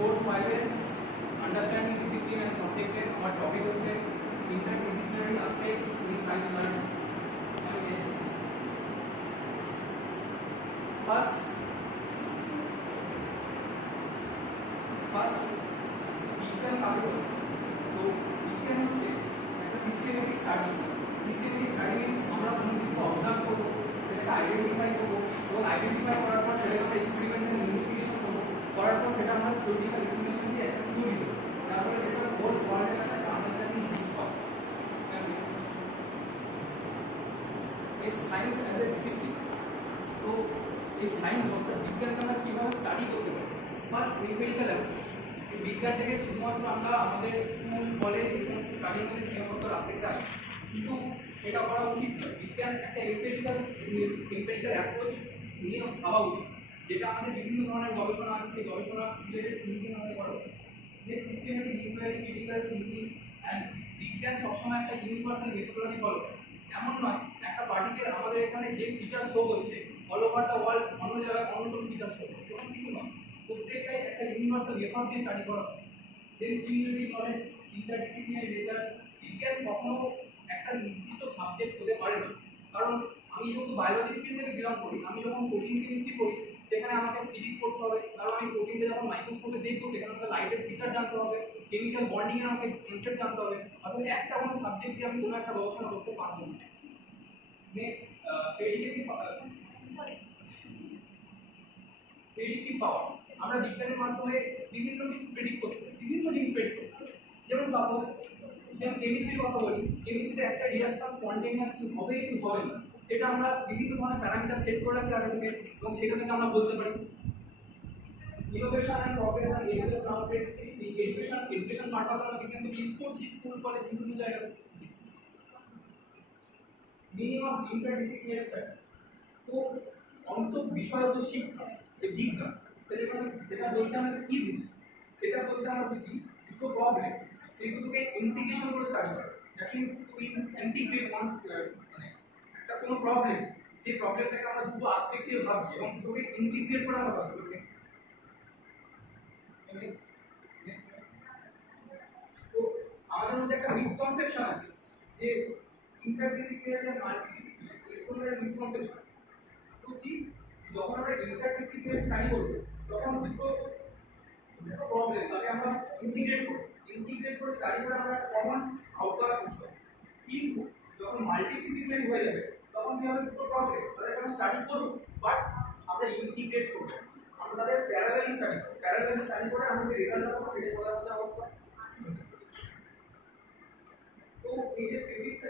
Course 5 এর understanding discipline and সাবজেক্টের আমার টপিক হচ্ছে interdisciplinary aspects in science learning. First বিজ্ঞান কাকে বলে? তো বিজ্ঞান হচ্ছে একটা systematic study. Systematic study means আমরা কোনো কিছু অবজার্ভ করবো, সেটাকে আইডেন্টিফাই করবো, এবং আইডেন্টিফাই করার পর সেটাকে আমরা এক্সপেরিমেন্টাল ইনভেস্টিগেশন করবো, করার পর সেটা আমরা থিওরিটিক্যাল এক্সপ্লেনেশন দিয়ে একটা থিওরি দেবো, তারপরে সেটা হোল ওয়ার্ল্ডের একটা আন্ডারস্ট্যান্ডিং পাবো। এই সায়েন্স অ্যাজ এ ডিসিপ্লিন, তো এই সায়েন্স অর্থাৎ বিজ্ঞানকে আমরা কীভাবে স্টাডি করতে পারি? First empirical approach. বিজ্ঞান থেকে শুধুমাত্র আমরা আমাদের স্কুল কলেজ এই সমস্ত স্টাডির মধ্যে সীমাবদ্ধ রাখতে চাই, কিন্তু এটা করা উচিত নয়। বিজ্ঞান একটা এমপিরিক্যাল অ্যাপ্রোচ নিয়ে ভাবা উচিত, যেটা আমাদের বিভিন্ন ধরনের গবেষণা আছে, সেই গবেষণা রিলেটেড থিঙ্কিং আমাদের করা উচিত। যে systematic inquiry, critical thinking and বিজ্ঞান সবসময় একটা ইউনিভার্সাল মেথোডোলজি ফলো করে। এমন নয় একটা পার্টিকুলার আমাদের এখানে যে ফিচার শো হচ্ছে অল ওভার দ্য ওয়ার্ল্ড অন্য জায়গায় অন্য কোনো ফিচার শো করছে, এরকম কিছু নয়। প্রত্যেকটাই একটা ইউনিভার্সাল মেথড দিয়ে স্টাডি করা উচিত। দেন কিউরিটি নলেজ, ইন্টারডিসিপ্লিনারি নেচার। বিজ্ঞান কখনো একটা নির্দিষ্ট সাবজেক্ট হতে পারে না, কারণ আমি যেহেতু বায়োলজি ফিল্ড থেকে বিলং করি, আমি যখন প্রোটিন কেমিস্ট্রি করি সেখানে আমাকে ফিজিক্স পড়তে হবে, কারণ আমি প্রোটিনটা যখন মাইক্রোস্কোপে দেখবো সেখানে আমাকে লাইটের ফিচার জানতে হবে, কেমিক্যাল বন্ডিং এর আমাকে কনসেপ্ট জানতে হবে। অর্থাৎ একটা কোনো সাবজেক্ট দিয়ে আমি কোনো একটা গবেষণা করতে পারবো না। নেক্সট প্রেডিক্টিভ পাওয়ার। আমরা বিজ্ঞানের মাধ্যমে বিভিন্ন কিছু প্রেডিক্ট করতে পারি, বিভিন্ন জিনিস প্রেডিক্ট করতে পারি। যেমন সাপোজ যেমন কেমিস্ট্রির কথা বলি, কেমিস্ট্রিতে একটা রিঅ্যাকশন স্পন্টেনিয়াসলি হবে কি হবে না, সেটা আমরা বিভিন্ন ধরনের প্যারামিটার সেট করে রাখি আগে থেকে, এবং সেটা থেকে আমরা বলতে পারি। Innovation and progression, education purpose আমরা বিজ্ঞানকে ইউজ করছি স্কুল কলেজ বিভিন্ন জায়গায়। মিনিং অফ ইন্টারডিসিপ্লিনারি স্টাডি, তো অন্ত বিষয়গত শিক্ষা যে বিজ্ঞান, সেটা বলতে আমরা কি বুঝি? সেটা বলতে আমরা বুঝি দুটো প্রবলেম, সেইগুলোকে ইন্টিগ্রেশন করে স্টাডি করা। That means two integrate one, মানে একটা কোনো প্রবলেম, সেই প্রবলেমটাকে আমরা দুটো আসপেক্টে ভাবছি এবং দুটোকে ইন্টিগ্রেট করে আমরা ভাবছি। তো আমাদের মধ্যে একটা মিসকনসেপশন আছে যে ইন্টারডিসিপ্লিনারি আর মাল্টিডিসিপ্লিনারি, এরকম একটা মিসকনসেপশন। তো কি যখন আমরা ইন্টারডিসিপ্লিনারি স্টাডি করব তখন দুটো প্রবলেম তাকে আমরা ইন্টিগ্রেট করে স্টাডি করে আমরা একটা কমন আউটকাম বুঝবো। কিন্তু যখন মাল্টিডিসিপ্লিনারি হয়ে যাবে তখন কি হবে? দুটো প্রবলেম তাদেরকে আমরা স্টাডি করব, বাট আমরা ইন্টিগ্রেট করব, আমরা তাদের প্যারালালি স্টাডি করে আমরা যে রেজাল্ট পাবো সেটাই বলা হচ্ছে আউটকাম। তো এই যে প্রেডিক্টস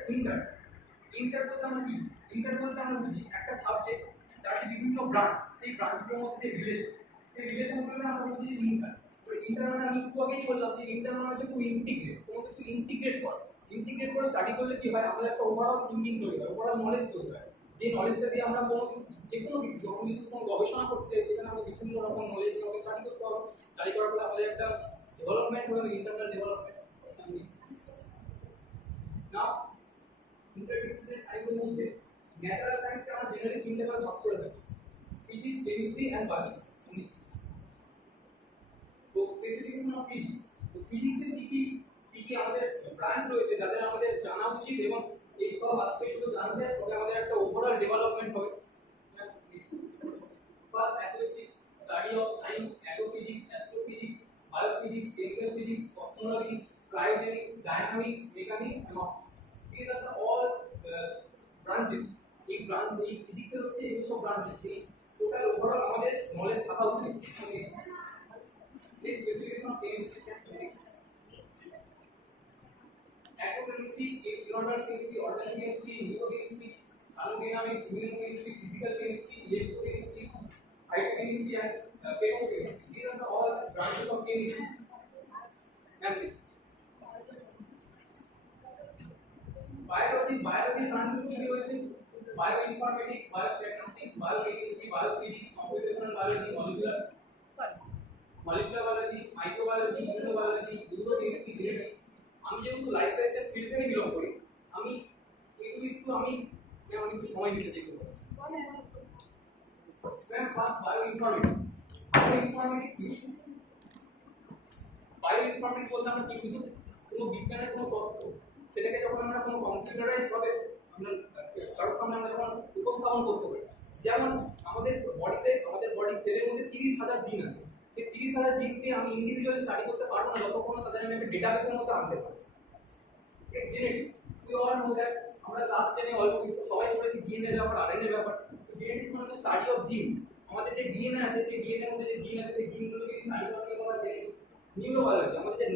ইন্টার বলতে আমরা কি? ইন্টার বলতে আমরা বুঝি একটা সাবজেক্ট তার বিভিন্ন ব্রাঞ্চ, সেই ব্রাঞ্চগুলোর মধ্যে যে সেই রিলেশনগুলো আমরা বুঝি ইন্টার। তো ইন্টার মানে আমি একটু আগেই বললাম যে ইন্টার মানে হচ্ছে টু ইন্টিগ্রেট, কোনো কিছু ইন্টিগ্রেট করে স্টাডি করলে কি হয়? আমাদের একটা ওভারঅল থিঙ্কিং তৈরি হয়, ওভারঅল নলেজ তৈরি হয়। যে নলেজটা দিয়ে আমরা কোনো কিছু, যে কোনো কিছু যখন যদি কোনো গবেষণা করতে চাই সেখানে আমরা বিভিন্ন রকম নলেজ নিয়ে স্টাডি করতে হবে। স্টাডি করার ফলে আমাদের একটা ডেভেলপমেন্ট হবে, ইন্টারনাল ডেভেলপমেন্ট। নাও ইন্টারডিসিপ্লিনারি সায়েন্সের মধ্যে ন্যাচারাল সায়েন্সকে আমরা জেনারেলি তিনটে ভাগে ভাগ করে থাকি: ফিজিক্স, কেমিস্ট্রি অ্যান্ড বায়োলজি। তো স্পেসিফিকেশন অফ ফিজিক্স, তো ফিজিক্সের কি আমাদের ব্রাঞ্চ রয়েছে যাদের আমাদের জানা উচিত, এবং এই সব অ্যাসপেক্টগুলো জানলে তবে আমাদের একটা ওভারঅল ডেভেলপমেন্ট হবে। First acoustics, study of science, astrophysics, biophysics, chemical physics, cosmology, cryogenics, dynamics, mechanics, and all. These are the all branches. एक branch এই physics এর হচ্ছে এই সব branches, এই টোটাল ওভারঅল আমাদের নলেজ থাকা উচিত। Next specification of chemistry. Next astrochemistry, inorganic chemistry, organic chemistry, neurochemistry, thermodynamics, immunochemistry, physical chemistry, electrochemistry, phytochemistry, and petrochemistry. These are the all branches of chemistry. And next biology branch কি রয়েছে? Bioinformatics, biostatistics, biochemistry, biophysics, computational biology, molecular biology, microbiology, immunobiology, neurochemistry, genetics. আমি যেহেতু life সায়েন্সের field থেকে belong করি, আমি একটু সময় দিতে চাই। ফার্স্ট বায়োইনফরমেটিক্স কি? বায়ো ইনফরমেটিক্স বলতে আমরা কি বুঝি? কোনো বিজ্ঞানের কোনো তথ্য সেটাকে যখন আমরা কোনো কম্পিউটারাইজ ভাবে আমরা কারোর সামনে আমরা যখন উপস্থাপন করতে পারি, যেমন আমাদের বডি সেলের মধ্যে 30,000 জিন আছে। এই 30,000 জিনকে আমি ইন্ডিভিজুয়ালি স্টাডি করতে পারবো না যতক্ষণ না তাদের আমি একটা ডেটাবেসের মধ্যে আনতে পারবো। Genetics, we all know that, আমরা ক্লাস 10 এ অল্প কিছু সবাই পড়েছি ডিএনএ ব্যাপার, আরএনএ ব্যাপার। জেনেটিক্স মানে স্টাডি অফ জিনস। আমাদের যে ডিএনএ আছে সেই ডিএনএ এর মধ্যে যে জিন আছে সেই জিনগুলোকে স্টাডি করতে আমরা জেনেটিক্স। নিউরোবায়োলজি, আমাদের যে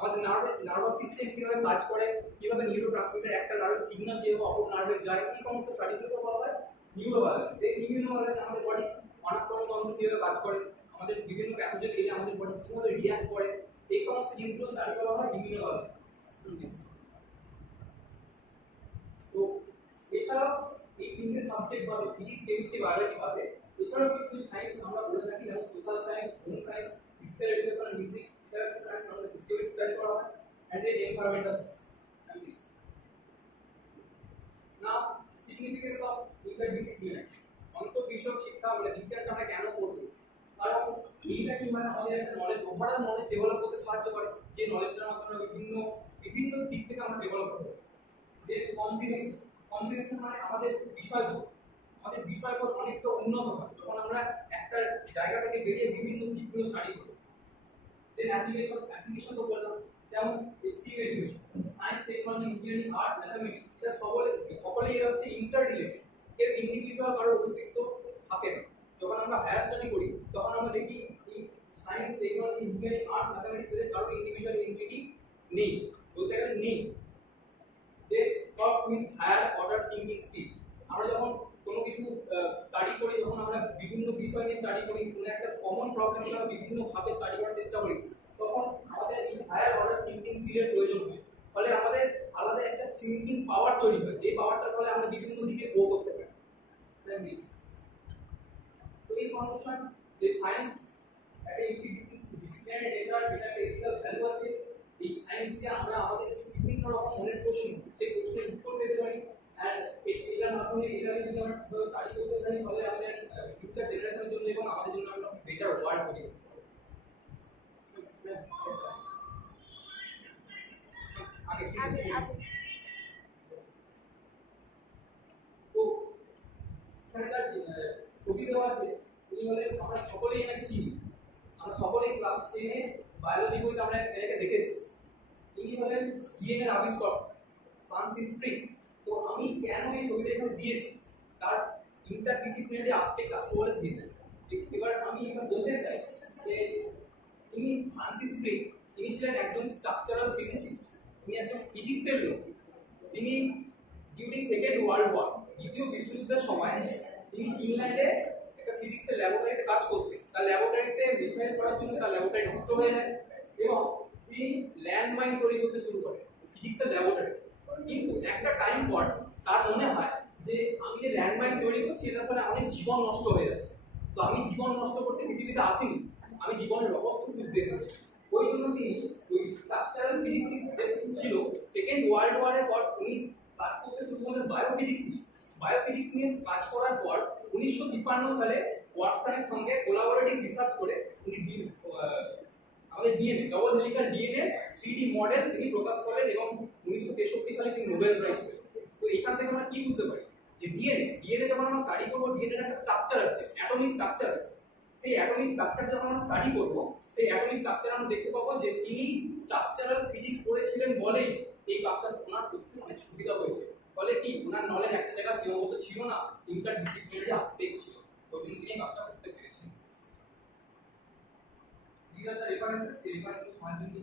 আমাদের নার্ভাস সিস্টেম কিভাবে কাজ করে, কিভাবে নিউরোট্রান্সমিটার একটা নার্ভের সিগন্যাল কিভাবে অপর নার্ভে যায়, এই সমস্ত স্টাডিগুলোকে বলা হয় নিউরোবায়োলজি। এই ইমিউনোবায়োলজি আমাদের বডি অনাক্রমণ তন্ত্র কিভাবে কাজ করে, আমাদের বিভিন্ন প্যাথোজেন এলে আমাদের বডি কিভাবে রিঅ্যাক্ট করে, এই সমস্ত জিনিসগুলো স্টাডি করা হয় ইমিউনোবায়োলজি। তো এছাড়াও এই তিনটে সাবজেক্ট বা ফিজিক্স, কেমিস্ট্রি, বায়োলজি বাদে এছাড়াও কিছু সায়েন্স আমরা বলে থাকি, যেমন social science, home science, physical education, music, science, আমাদের হিস্ট্রি স্টাডি করা হয়, and then environmental science. Now, significance of interdisciplinary অন্তঃবিষয়ক শিক্ষা মানে বিজ্ঞানকে আমরা কেন পড়ব? কারণ এইটা কি মানে আমাদের একটা নলেজ, ওভারঅল নলেজ ডেভেলপ করতে সাহায্য করে, যে নলেজটার মাধ্যমে বিভিন্ন দিক থেকে আমরা ডেভেলপ করব। যে কম্বিনেশন মানে আমাদের বিষয়বোধ অনেকটা উন্নত হয় যখন আমরা একটা জায়গা থেকে বেরিয়ে বিভিন্ন দিকগুলো স্টাডি করব। দেন অ্যাপ্লিকেশন তো বললাম, যেমন steam education, science, technology, engineering, arts, mathematics, এটা সকলেই এরা হচ্ছে ইন্টার রিলেটেড। এর ইন্ডিভিজুয়াল কারোর অস্তিত্ব থাকে না। যখন আমরা হায়ার স্টাডি করি তখন আমরা দেখি এই science, technology, engineering, arts, mathematics এর কারোর ইন্ডিভিজুয়াল এন্টিটি নেই, বলতে গেলে নেই। যে first means higher order thinking skill. আমরা যখন কোনো কিছু স্টাডি করি, যখন আমরা বিভিন্ন বিষয় নিয়ে স্টাডি করি, কোনো একটা কমন প্রবলেমকে আমরা বিভিন্ন ভাবে স্টাডি করার চেষ্টা করি, তখন আমাদের এই হায়ার অর্ডার থিংকিং স্কিলের প্রয়োজন হয়। ফলে আমাদের আলাদা একটা থিংকিং পাওয়ার তৈরি হয়, যে পাওয়ারটার ফলে আমরা বিভিন্ন দিকে গ্রো করতে পারি। তো এই কনক্লুশন যে সায়েন্স একটা ডিসিপ্লিনারি নেচার, এটা একটা এথিক্যাল ভ্যালু আছে। এই সায়েন্স দিয়ে আমরা আমাদের বিভিন্ন রকম মনের প্রশ্ন, সেই প্রশ্নের উত্তর পেতে পারি। এন্ড এটার মাধ্যমে এটাকে যদি আমরা কিভাবে স্টাডি করতে পারি, তাহলে আমাদের ফিউচার জেনারেশনের জন্য এবং আমাদের জন্য আমরা বেটার ওয়ার্ল্ড তৈরি করতে পারবো। তো এখানে তার ছবি দেওয়া আছে, উনি হলেন, আমরা সকলেই এনাকে চিনি, আমরা সকলেই ক্লাস 10 এ বায়োলজি বইতে আমরা এটাকে দেখেছি। ইনি হলেন ডিএনএ এর আবিষ্কারক ফ্রান্সিস ক্রিক। তো আমি কেন এই ছবিটা এখানে দিয়েছি, তার ইন্টারডিসিপ্লিনারি অ্যাসপেক্ট আছে বলে দিয়েছি। এবার আমি এটা বলতে চাই যে ইনি ফ্রান্সিস ক্রিক, ইনি ছিলেন একজন স্ট্রাকচারাল ফিজিসিস্ট, ইনি একজন ফিজিক্সের লোক। তিনি ডিউরিং সেকেন্ড ওয়ার্ল্ড ওয়ার, দ্বিতীয় বিশ্বযুদ্ধের সময়, তিনি ইংল্যান্ডে একটা ফিজিক্সের ল্যাবরেটরিতে কাজ করতেন। তার ল্যাবরেটরিতে মিসাইল করার জন্য তার ল্যাবরেটরি নষ্ট হয়ে যায় এবং তিনি ল্যান্ডমাইন তৈরি করতে শুরু করেন ফিজিক্সের ল্যাবরেটরি। কিন্তু একটা টাইম পর তার মনে হয় যে আমি যে ল্যান্ডমাইন তৈরি করছি এটার ফলে অনেক জীবন নষ্ট হয়ে যাচ্ছে, তো আমি জীবন নষ্ট করতে পৃথিবীতে আসিনি, আমি জীবনের রহস্য খুঁজতে এসেছি। ওই জন্য তিনি ওই স্ট্রাকচারাল ফিজিক্স ছিল, সেকেন্ড ওয়ার্ল্ড ওয়ারের পর উনি কাজ করতে শুরু করলেন বায়োফিজিক্স নিয়ে। বায়োফিজিক্স নিয়ে কাজ করার পর 1953 সালে ওয়াটসনের সঙ্গে কোলাবোরেটিভ রিসার্চ করে উনি আমাদের DNA, double helical DNA 3D model তিনি প্রকাশ করেন এবং 1963 সালে তিনি নোবেল প্রাইজ পেলেন। তো এখান থেকে আমরা কি বুঝতে পারি যে ডিএনএ যখন আমরা স্টাডি করবো, ডিএনএ এর একটা স্ট্রাকচার আছে, অ্যাটমিক স্ট্রাকচার আছে। সেই অ্যাটমিক স্ট্রাকচারটা যখন আমরা স্টাডি করবো, সেই অ্যাটমিক স্ট্রাকচার আমরা দেখতে পাবো যে তিনি স্ট্রাকচারাল ফিজিক্স পড়েছিলেন বলেই এই কাজটা ওনার করতে অনেক সুবিধা হয়েছে। ফলে কি ওনার নলেজ একটা জায়গা সীমাবদ্ধ ছিল না, ইন্টারডিসিপ্লিনারি অ্যাসপেক্ট ছিল, ওই জন্য তিনি এই কাজটা করতে পেরেছেন। These are the references, the references finding the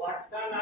Watson